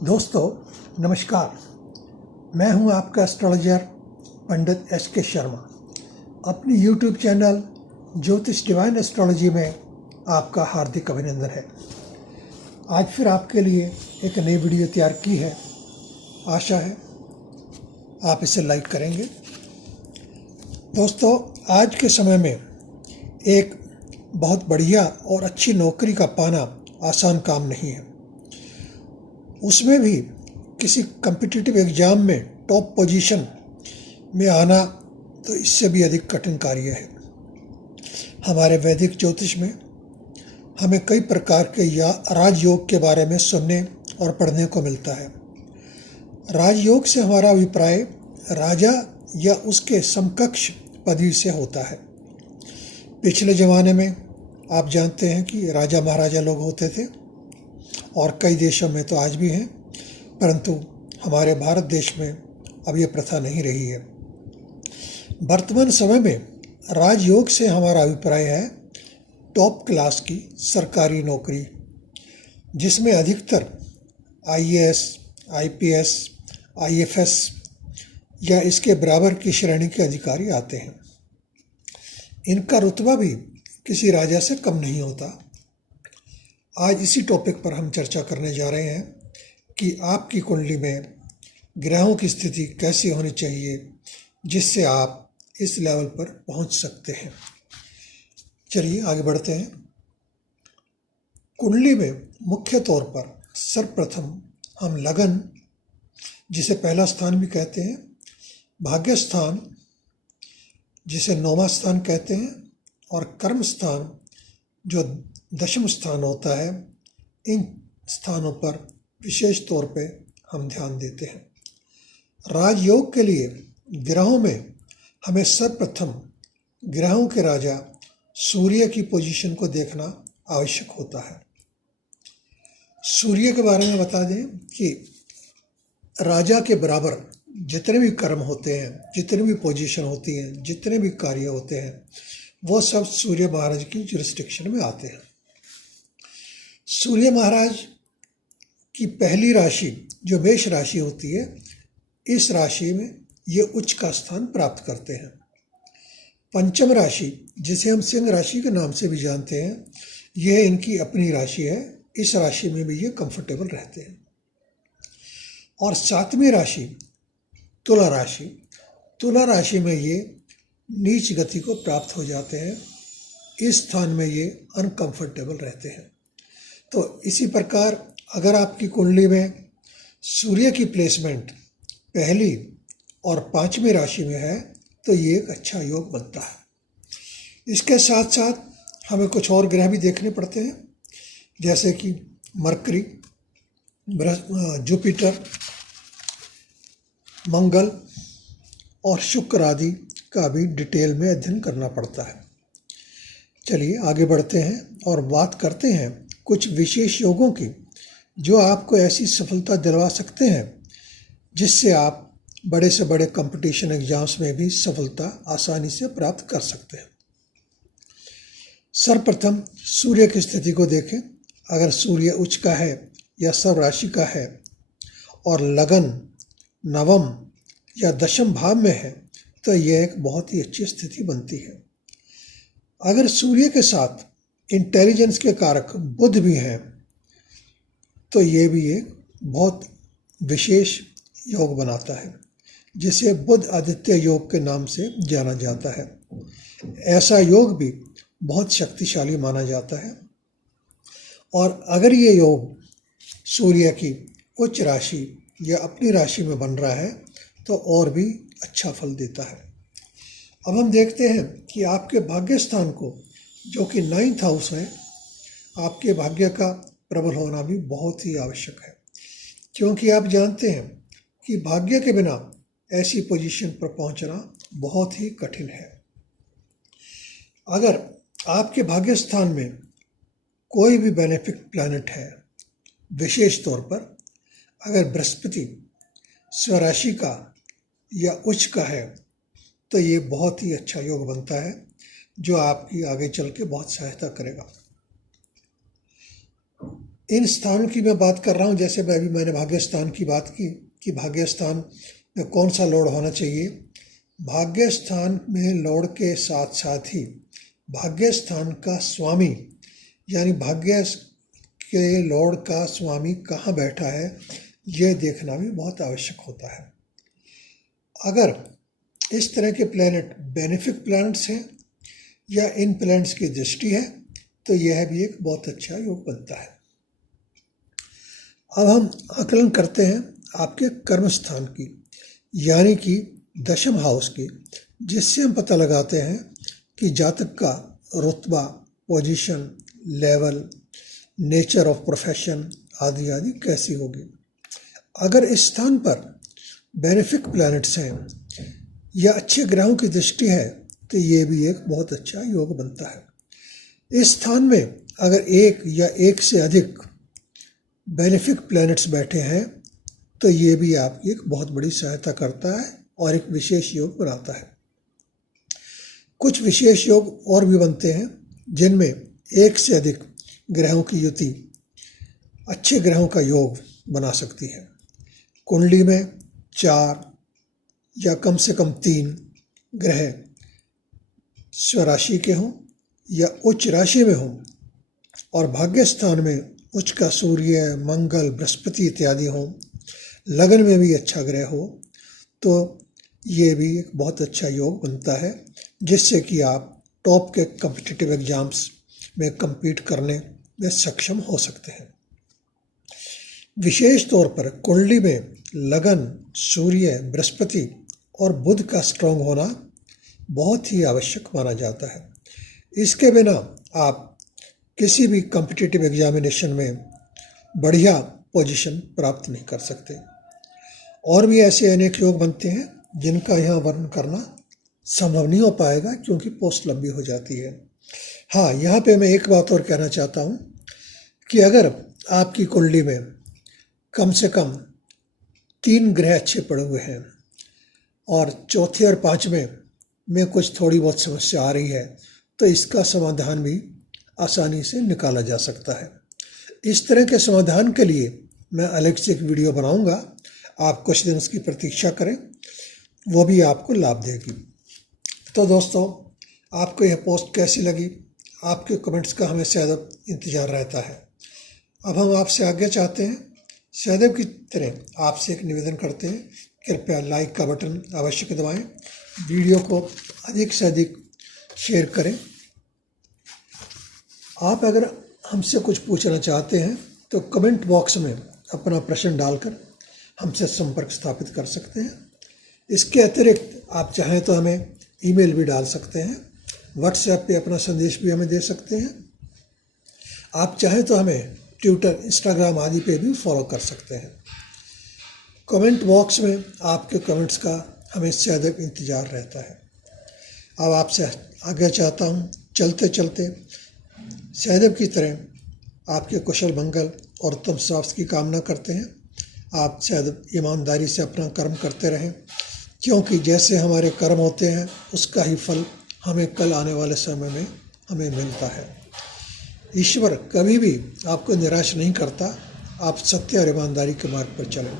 दोस्तों नमस्कार। मैं हूं आपका एस्ट्रोलॉजर पंडित एस.के. शर्मा। अपनी यूट्यूब चैनल ज्योतिष डिवाइन एस्ट्रोलॉजी में आपका हार्दिक अभिनंदन है। आज फिर आपके लिए एक नई वीडियो तैयार की है। आशा है आप इसे लाइक करेंगे। दोस्तों, आज के समय में एक बहुत बढ़िया और अच्छी नौकरी का पाना आसान काम नहीं है। उसमें भी किसी कम्पिटिटिव एग्ज़ाम में टॉप पोजीशन में आना तो इससे भी अधिक कठिन कार्य है। हमारे वैदिक ज्योतिष में हमें कई प्रकार के राजयोग के बारे में सुनने और पढ़ने को मिलता है। राजयोग से हमारा अभिप्राय राजा या उसके समकक्ष पदवी से होता है। पिछले ज़माने में आप जानते हैं कि राजा महाराजा लोग होते थे और कई देशों में तो आज भी हैं, परंतु हमारे भारत देश में अब ये प्रथा नहीं रही है। वर्तमान समय में राजयोग से हमारा अभिप्राय है टॉप क्लास की सरकारी नौकरी, जिसमें अधिकतर आईएएस, आईपीएस, आईएफएस या इसके बराबर की श्रेणी के अधिकारी आते हैं। इनका रुतबा भी किसी राजा से कम नहीं होता। आज इसी टॉपिक पर हम चर्चा करने जा रहे हैं कि आपकी कुंडली में ग्रहों की स्थिति कैसी होनी चाहिए जिससे आप इस लेवल पर पहुंच सकते हैं। चलिए आगे बढ़ते हैं। कुंडली में मुख्य तौर पर सर्वप्रथम हम लगन, जिसे पहला स्थान भी कहते हैं, भाग्य स्थान जिसे नौवां स्थान कहते हैं, और कर्म स्थान जो दशम स्थान होता है, इन स्थानों पर विशेष तौर पे हम ध्यान देते हैं। राजयोग के लिए ग्रहों में हमें सर्वप्रथम ग्रहों के राजा सूर्य की पोजीशन को देखना आवश्यक होता है। सूर्य के बारे में बता दें कि राजा के बराबर जितने भी कर्म होते हैं, जितनी भी पोजीशन होती हैं, जितने भी कार्य होते हैं, वो सब सूर्य महाराज की जुरिस्डिक्शन में आते हैं। सूर्य महाराज की पहली राशि जो मेष राशि होती है, इस राशि में ये उच्च का स्थान प्राप्त करते हैं। पंचम राशि, जिसे हम सिंह राशि के नाम से भी जानते हैं, यह इनकी अपनी राशि है। इस राशि में भी ये कंफर्टेबल रहते हैं। और सातवीं राशि तुला राशि, तुला राशि में ये नीच गति को प्राप्त हो जाते हैं। इस स्थान में ये अनकंफर्टेबल रहते हैं। तो इसी प्रकार अगर आपकी कुंडली में सूर्य की प्लेसमेंट पहली और पांचवी राशि में है तो ये एक अच्छा योग बनता है। इसके साथ साथ हमें कुछ और ग्रह भी देखने पड़ते हैं, जैसे कि मरकरी, जुपिटर, मंगल और शुक्र आदि का भी डिटेल में अध्ययन करना पड़ता है। चलिए आगे बढ़ते हैं और बात करते हैं कुछ विशेष योगों की जो आपको ऐसी सफलता दिलवा सकते हैं जिससे आप बड़े से बड़े कंपटीशन एग्जाम्स में भी सफलता आसानी से प्राप्त कर सकते हैं। सर्वप्रथम सूर्य की स्थिति को देखें। अगर सूर्य उच्च का है या सब राशि का है और लगन नवम या दशम भाव में है तो यह एक बहुत ही अच्छी स्थिति बनती है। अगर सूर्य के साथ इंटेलिजेंस के कारक बुध भी हैं तो ये भी एक बहुत विशेष योग बनाता है, जिसे बुध आदित्य योग के नाम से जाना जाता है। ऐसा योग भी बहुत शक्तिशाली माना जाता है। और अगर ये योग सूर्य की उच्च राशि या अपनी राशि में बन रहा है तो और भी अच्छा फल देता है। अब हम देखते हैं कि आपके भाग्य स्थान को, जो कि 9th हाउस है, आपके भाग्य का प्रबल होना भी बहुत ही आवश्यक है, क्योंकि आप जानते हैं कि भाग्य के बिना ऐसी पोजीशन पर पहुंचना बहुत ही कठिन है। अगर आपके भाग्य स्थान में कोई भी बेनिफिक प्लैनेट है, विशेष तौर पर अगर बृहस्पति स्वराशि का या उच्च का है, तो ये बहुत ही अच्छा योग बनता है जो आपकी आगे चल के बहुत सहायता करेगा। इन स्थानों की मैं बात कर रहा हूँ, जैसे मैंने भाग्य स्थान की बात की कि भाग्य स्थान में कौन सा लॉर्ड होना चाहिए। भाग्य स्थान में लॉर्ड के साथ साथ ही भाग्य स्थान का स्वामी, यानी भाग्य के लॉर्ड का स्वामी कहाँ बैठा है, यह देखना भी बहुत आवश्यक होता है। अगर इस तरह के प्लैनेट बेनिफिक प्लैनेट्स हैं या इन प्लैनेट्स की दृष्टि है तो यह भी एक बहुत अच्छा योग बनता है। अब हम आकलन करते हैं आपके कर्म स्थान की, यानी कि दशम हाउस की, जिससे हम पता लगाते हैं कि जातक का रुतबा, position, level, nature of profession आदि आदि कैसी होगी। अगर इस स्थान पर बेनिफिक प्लैनेट्स हैं या अच्छे ग्रहों की दृष्टि है तो ये भी एक बहुत अच्छा योग बनता है। इस स्थान में अगर एक या एक से अधिक बेनिफिक प्लैनेट्स बैठे हैं तो ये भी आपकी एक बहुत बड़ी सहायता करता है और एक विशेष योग बनाता है। कुछ विशेष योग और भी बनते हैं जिनमें एक से अधिक ग्रहों की युति अच्छे ग्रहों का योग बना सकती है। कुंडली में 4 या कम से कम 3 ग्रह स्वराशि के हों या उच्च राशि में हों और भाग्य स्थान में उच्च का सूर्य, मंगल, बृहस्पति इत्यादि हों, लगन में भी अच्छा ग्रह हो, तो ये भी एक बहुत अच्छा योग बनता है जिससे कि आप टॉप के कॉम्पिटिटिव एग्जाम्स में compete करने में सक्षम हो सकते हैं। विशेष तौर पर कुंडली में लगन, सूर्य, बृहस्पति और बुध का स्ट्रॉन्ग होना बहुत ही आवश्यक माना जाता है। इसके बिना आप किसी भी कॉम्पिटिटिव एग्जामिनेशन में बढ़िया पोजीशन प्राप्त नहीं कर सकते। और भी ऐसे अनेक योग बनते हैं जिनका यहाँ वर्णन करना संभव नहीं हो पाएगा क्योंकि पोस्ट लंबी हो जाती है। हाँ, यहाँ पे मैं एक बात और कहना चाहता हूँ कि अगर आपकी कुंडली में कम से कम 3 ग्रह अच्छे पड़े हुए हैं और चौथे और 5वें में कुछ थोड़ी बहुत समस्या आ रही है तो इसका समाधान भी आसानी से निकाला जा सकता है। इस तरह के समाधान के लिए मैं अलग से एक वीडियो बनाऊंगा, आप कुछ दिन उसकी प्रतीक्षा करें, वो भी आपको लाभ देगी। तो दोस्तों, आपको यह पोस्ट कैसी लगी, आपके कमेंट्स का हमें सदैव इंतज़ार रहता है। अब हम आपसे आज्ञा चाहते हैं, सदैव की तरह आपसे एक निवेदन करते हैं, कृपया लाइक का बटन अवश्य दबाएं, वीडियो को अधिक से अधिक शेयर करें। आप अगर हमसे कुछ पूछना चाहते हैं तो कमेंट बॉक्स में अपना प्रश्न डालकर हमसे संपर्क स्थापित कर सकते हैं। इसके अतिरिक्त आप चाहें तो हमें ईमेल भी डाल सकते हैं, व्हाट्सएप पे अपना संदेश भी हमें दे सकते हैं। आप चाहें तो हमें ट्विटर, इंस्टाग्राम आदि पे भी फॉलो कर सकते हैं। कमेंट बॉक्स में आपके कमेंट्स का हमें सदैव इंतज़ार रहता है। अब आपसे आज्ञा चाहता हूँ, चलते चलते सदैव की तरह आपके कुशल मंगल और उत्तम स्वास्थ्य की कामना करते हैं। आप सदैव ईमानदारी से अपना कर्म करते रहें, क्योंकि जैसे हमारे कर्म होते हैं उसका ही फल हमें कल आने वाले समय में हमें मिलता है। ईश्वर कभी भी आपको निराश नहीं करता। आप सत्य और ईमानदारी के मार्ग पर चलें।